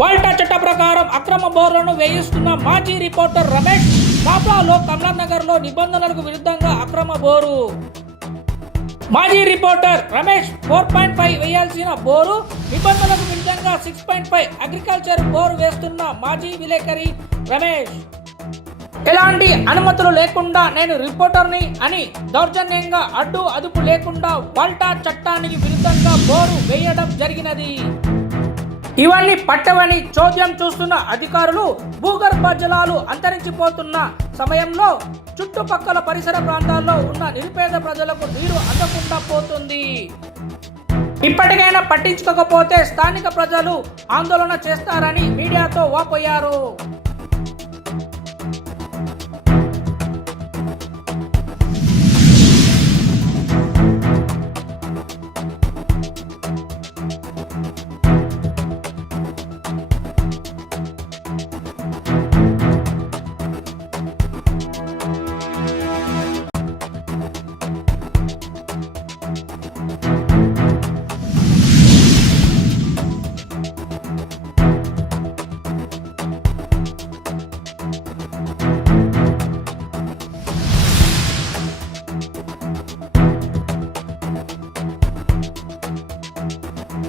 వాల్టా చట్ట ప్రకారం అక్రమ బోర్లను వేయిస్తున్న మాజీ రిపోర్టర్ రమేష్ కాప్రాలో కమలానగర్లో నిబంధనలకు విరుద్ధంగా అక్రమ బోరు. మాజీ reporter Ramesh four point five వేయాల్సిన బోరు నిబంధనలకు విరుద్ధంగా six point five agriculture bore వేస్తున్న మాజీ విలేకరి రమేష్. ఎలాంటి అనుమతులు లేకుండా నేను రిపోర్టర్ని అని దౌర్జన్యంగా అడ్డు అదుపు లేకుండా వాల్టా చట్టానికి విరుద్ధంగా బోరు వేయడం జరిగినది. ఇవన్నీ పట్టవని చోద్యం చూస్తున్న అధికారులు భూగర్భ జలాలు అంతరించిపోతున్న సమయంలో చుట్టుపక్కల పరిసర ప్రాంతాల్లో ఉన్న నిరుపేద ప్రజలకు నీరు అందకుండా పోతుంది. ఇప్పటికైనా పట్టించుకోకపోతే స్థానిక ప్రజలు ఆందోళన చేస్తారని మీడియాతో వాపోయారు.